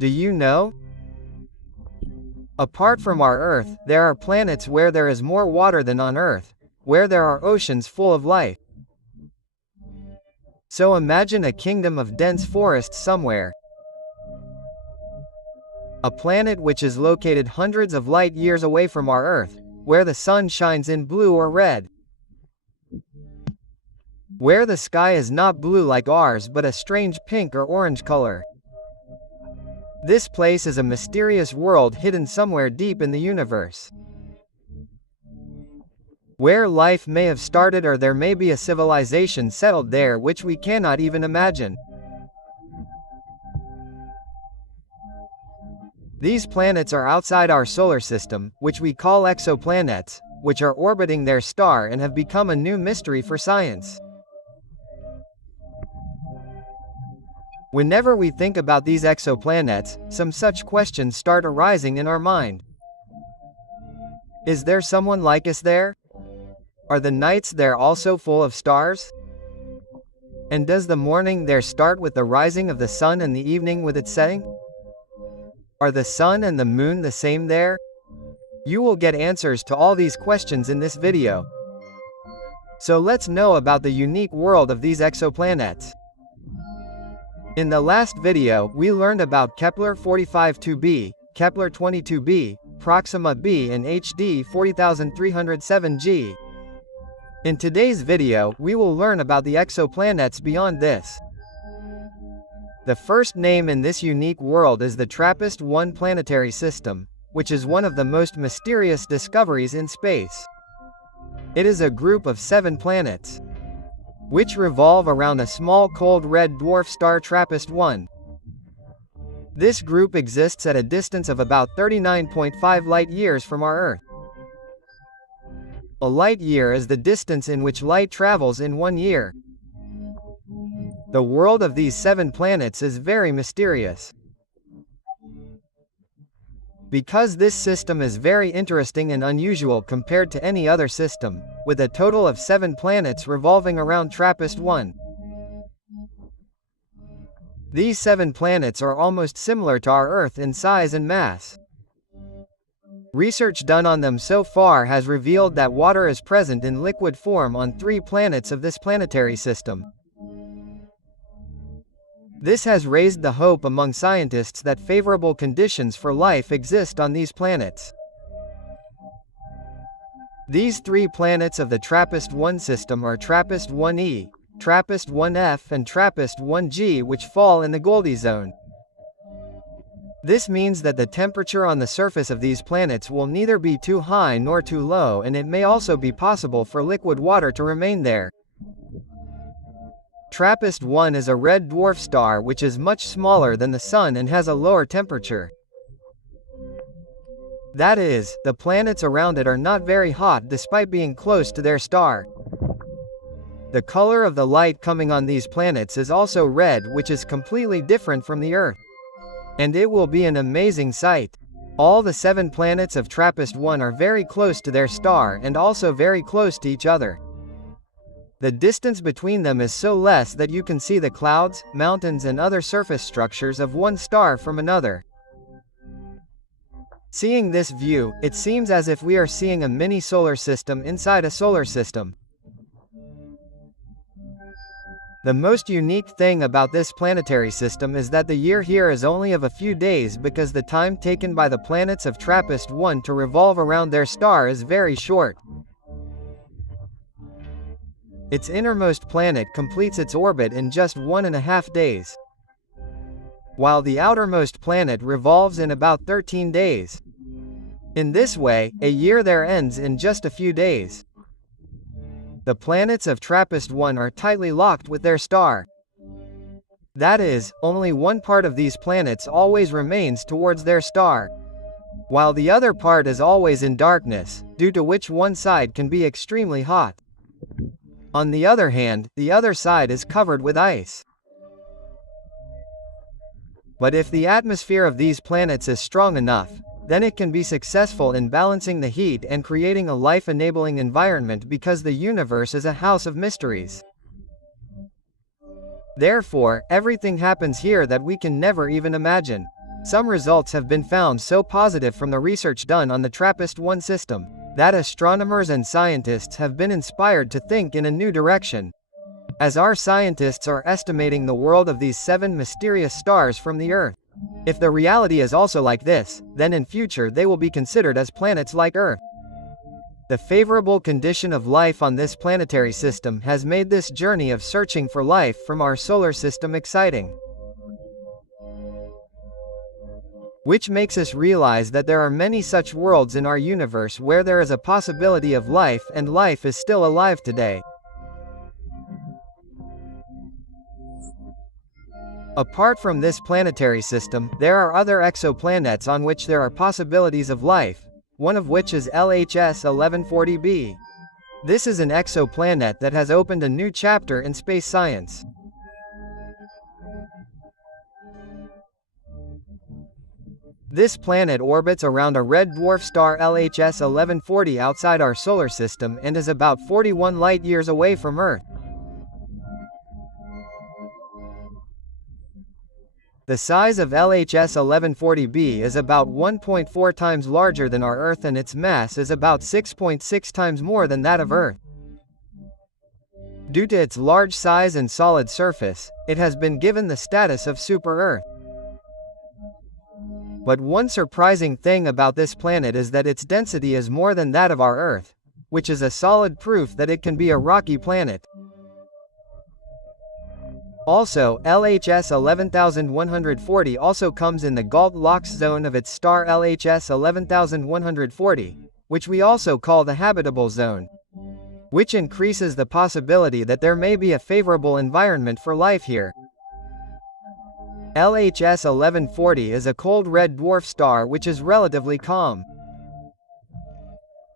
Do you know? Apart from our Earth, there are planets where there is more water than on Earth, where there are oceans full of life. So imagine a kingdom of dense forests somewhere. A planet which is located hundreds of light years away from our Earth, where the sun shines in blue or red. Where the sky is not blue like ours but a strange pink or orange color. This place is a mysterious world hidden somewhere deep in the universe. Where life may have started, or there may be a civilization settled there which we cannot even imagine. These planets are outside our solar system, which we call exoplanets, which are orbiting their star and have become a new mystery for science. Whenever we think about these exoplanets, some such questions start arising in our mind. Is there someone like us there? Are the nights there also full of stars? And does the morning there start with the rising of the sun and the evening with its setting? Are the sun and the moon the same there? You will get answers to all these questions in this video. So let's know about the unique world of these exoplanets. In the last video, we learned about Kepler 45-2b, Kepler 22b, Proxima b and HD 40307g. In today's video, we will learn about the exoplanets beyond this. The first name in this unique world is the TRAPPIST-1 planetary system, which is one of the most mysterious discoveries in space. It is a group of 7 planets, which revolve around a small cold red dwarf star TRAPPIST-1. This group exists at a distance of about 39.5 light-years from our Earth. A light-year is the distance in which light travels in 1 year. The world of these 7 planets is very mysterious. Because this system is very interesting and unusual compared to any other system, with a total of 7 planets revolving around TRAPPIST-1. These 7 planets are almost similar to our Earth in size and mass. Research done on them so far has revealed that water is present in liquid form on 3 planets of this planetary system. This has raised the hope among scientists that favorable conditions for life exist on these planets. These 3 planets of the TRAPPIST-1 system are TRAPPIST-1e, TRAPPIST-1f and TRAPPIST-1g, which fall in the Goldie zone. This means that the temperature on the surface of these planets will neither be too high nor too low, and it may also be possible for liquid water to remain there. TRAPPIST-1 is a red dwarf star which is much smaller than the Sun and has a lower temperature. That is, the planets around it are not very hot despite being close to their star. The color of the light coming on these planets is also red, which is completely different from the Earth. And it will be an amazing sight. All the 7 planets of TRAPPIST-1 are very close to their star and also very close to each other. The distance between them is so less that you can see the clouds, mountains and other surface structures of one star from another. Seeing this view, it seems as if we are seeing a mini solar system inside a solar system. The most unique thing about this planetary system is that the year here is only of a few days, because the time taken by the planets of TRAPPIST-1 to revolve around their star is very short. Its innermost planet completes its orbit in just 1.5 days, while the outermost planet revolves in about 13 days. In this way, a year there ends in just a few days. The planets of TRAPPIST-1 are tightly locked with their star. That is, only one part of these planets always remains towards their star, while the other part is always in darkness, due to which one side can be extremely hot. On the other hand, the other side is covered with ice. But if the atmosphere of these planets is strong enough, then it can be successful in balancing the heat and creating a life-enabling environment, because the universe is a house of mysteries. Therefore, everything happens here that we can never even imagine. Some results have been found so positive from the research done on the TRAPPIST-1 system, that astronomers and scientists have been inspired to think in a new direction. As our scientists are estimating the world of these 7 mysterious stars from the Earth. If the reality is also like this, then in future they will be considered as planets like Earth. The favorable condition of life on this planetary system has made this journey of searching for life from our solar system exciting. Which makes us realize that there are many such worlds in our universe where there is a possibility of life and life is still alive today. Apart from this planetary system, there are other exoplanets on which there are possibilities of life, one of which is LHS 1140b. This is an exoplanet that has opened a new chapter in space science. This planet orbits around a red dwarf star LHS 1140 outside our solar system and is about 41 light-years away from Earth. The size of LHS 1140b is about 1.4 times larger than our Earth and its mass is about 6.6 times more than that of Earth. Due to its large size and solid surface, it has been given the status of super-Earth. But one surprising thing about this planet is that its density is more than that of our Earth, which is a solid proof that it can be a rocky planet. Also, LHS 11140 also comes in the Goldilocks zone of its star LHS 11140, which we also call the habitable zone, which increases the possibility that there may be a favorable environment for life here. LHS 1140 is a cold red dwarf star which is relatively calm.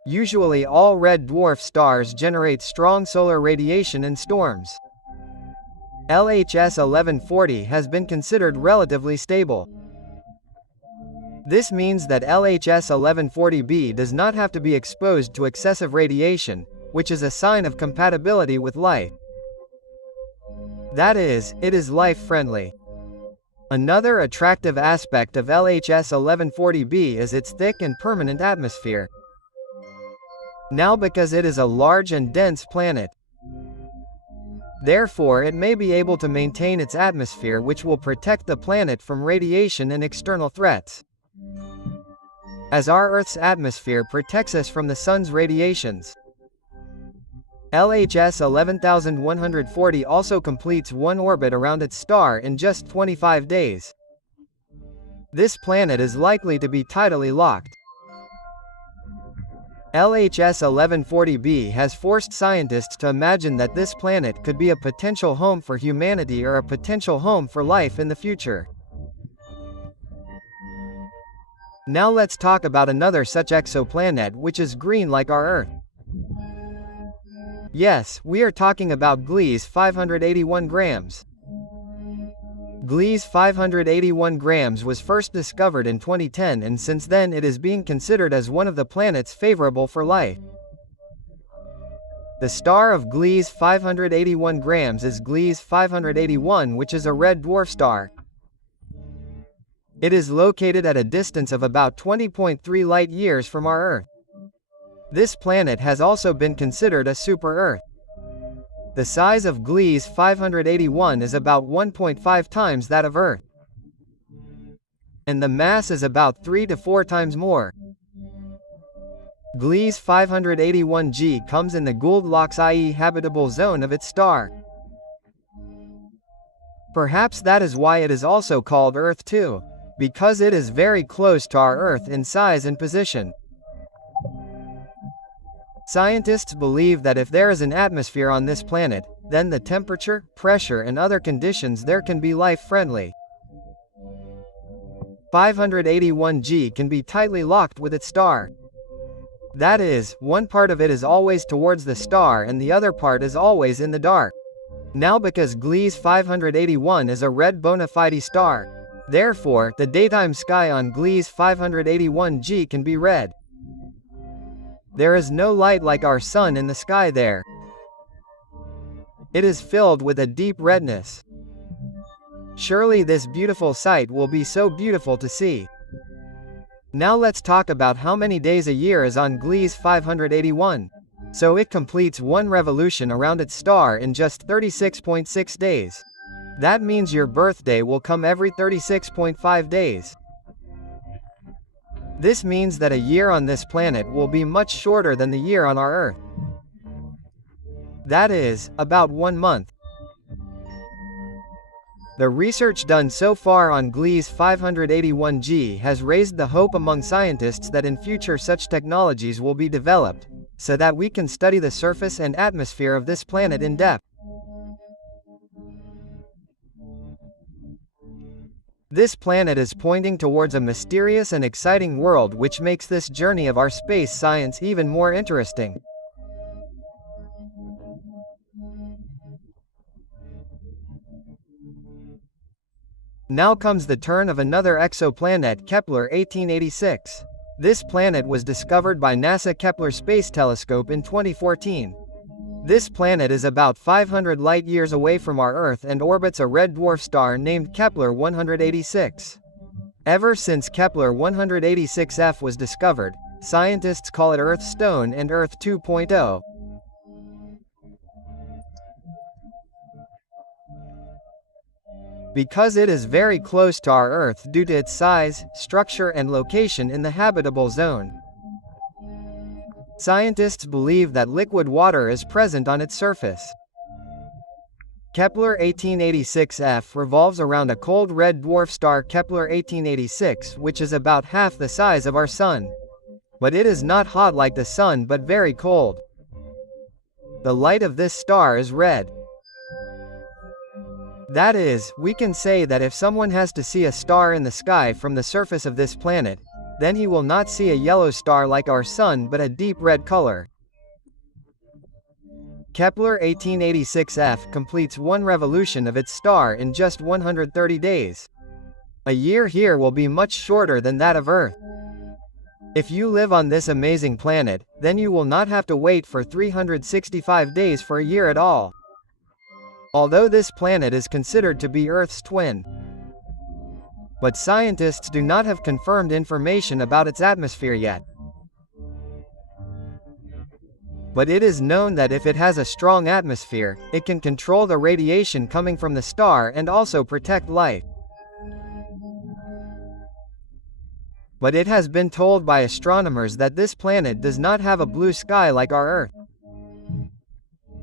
Usually all red dwarf stars generate strong solar radiation and storms. LHS 1140 has been considered relatively stable. This means that LHS 1140b does not have to be exposed to excessive radiation, which is a sign of compatibility with life. That is, it is life-friendly. Another attractive aspect of LHS 1140b is its thick and permanent atmosphere. Now because it is a large and dense planet, therefore it may be able to maintain its atmosphere which will protect the planet from radiation and external threats. As our Earth's atmosphere protects us from the sun's radiations. LHS 11140 also completes one orbit around its star in just 25 days. This planet is likely to be tidally locked. LHS 1140b has forced scientists to imagine that this planet could be a potential home for humanity or a potential home for life in the future. Now let's talk about another such exoplanet which is green like our Earth. Yes, we are talking about Gliese 581 grams. Gliese 581 grams was first discovered in 2010 and since then it is being considered as one of the planets favorable for life. The star of Gliese 581 grams is Gliese 581 which is a red dwarf star. It is located at a distance of about 20.3 light-years from our Earth. This planet has also been considered a super-Earth. The size of Gliese 581 is about 1.5 times that of Earth. And the mass is about 3 to 4 times more. Gliese 581g comes in the Goldilocks, i.e. habitable zone of its star. Perhaps that is why it is also called Earth 2, because it is very close to our Earth in size and position. Scientists believe that if there is an atmosphere on this planet, then the temperature, pressure and other conditions there can be life-friendly. 581g can be tightly locked with its star. That is, one part of it is always towards the star and the other part is always in the dark. Now because Gliese 581 is a red bona fide star, therefore, the daytime sky on Gliese 581g can be red. There is no light like our sun in the sky there. It is filled with a deep redness. Surely this beautiful sight will be so beautiful to see. Now let's talk about how many days a year is on Gliese 581. So it completes one revolution around its star in just 36.6 days. That means your birthday will come every 36.5 days. This means that a year on this planet will be much shorter than the year on our Earth. That is, about 1 month. The research done so far on Gliese 581g has raised the hope among scientists that in future such technologies will be developed, so that we can study the surface and atmosphere of this planet in depth. This planet is pointing towards a mysterious and exciting world, which makes this journey of our space science even more interesting. Now comes the turn of another exoplanet, Kepler 1886. This planet was discovered by NASA Kepler Space Telescope in 2014. This planet is about 500 light-years away from our Earth and orbits a red dwarf star named Kepler 186. Ever since Kepler 186f was discovered, scientists call it Earth Stone and Earth 2.0. Because it is very close to our Earth due to its size, structure and location in the habitable zone. Scientists believe that liquid water is present on its surface. Kepler 1886f revolves around a cold red dwarf star Kepler 1886, which is about half the size of our Sun. But it is not hot like the Sun but very cold. The light of this star is red. That is, we can say that if someone has to see a star in the sky from the surface of this planet, then he will not see a yellow star like our Sun but a deep red color. Kepler 1886f completes one revolution of its star in just 130 days. A year here will be much shorter than that of Earth. If you live on this amazing planet, then you will not have to wait for 365 days for a year at all. Although this planet is considered to be Earth's twin. But scientists do not have confirmed information about its atmosphere yet. But it is known that if it has a strong atmosphere, it can control the radiation coming from the star and also protect life. But it has been told by astronomers that this planet does not have a blue sky like our Earth.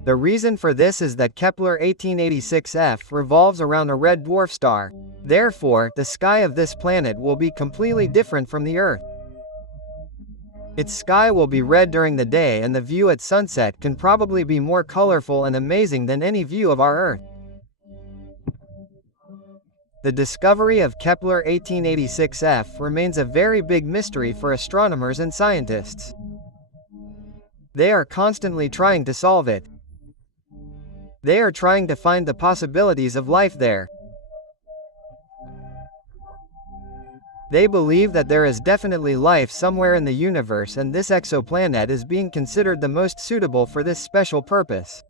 The reason for this is that Kepler 1886f revolves around a red dwarf star. Therefore, the sky of this planet will be completely different from the Earth. Its sky will be red during the day and the view at sunset can probably be more colorful and amazing than any view of our Earth. The discovery of Kepler 1886f remains a very big mystery for astronomers and scientists. They are constantly trying to solve it. They are trying to find the possibilities of life there. They believe that there is definitely life somewhere in the universe and this exoplanet is being considered the most suitable for this special purpose.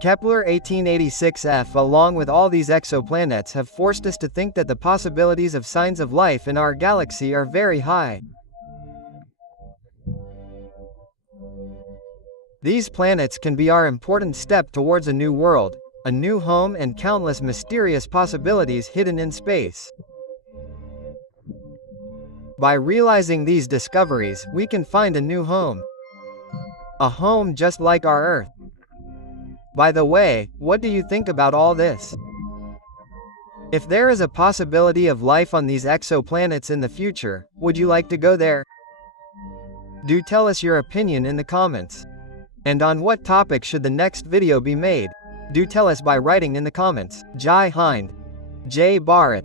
Kepler 1886f along with all these exoplanets have forced us to think that the possibilities of signs of life in our galaxy are very high. These planets can be our important step towards a new world, a new home and countless mysterious possibilities hidden in space. By realizing these discoveries, we can find a new home. A home just like our Earth. By the way, what do you think about all this? If there is a possibility of life on these exoplanets in the future, would you like to go there? Do tell us your opinion in the comments. And on what topic should the next video be made? Do tell us by writing in the comments. Jai Hind. Jai Bharat.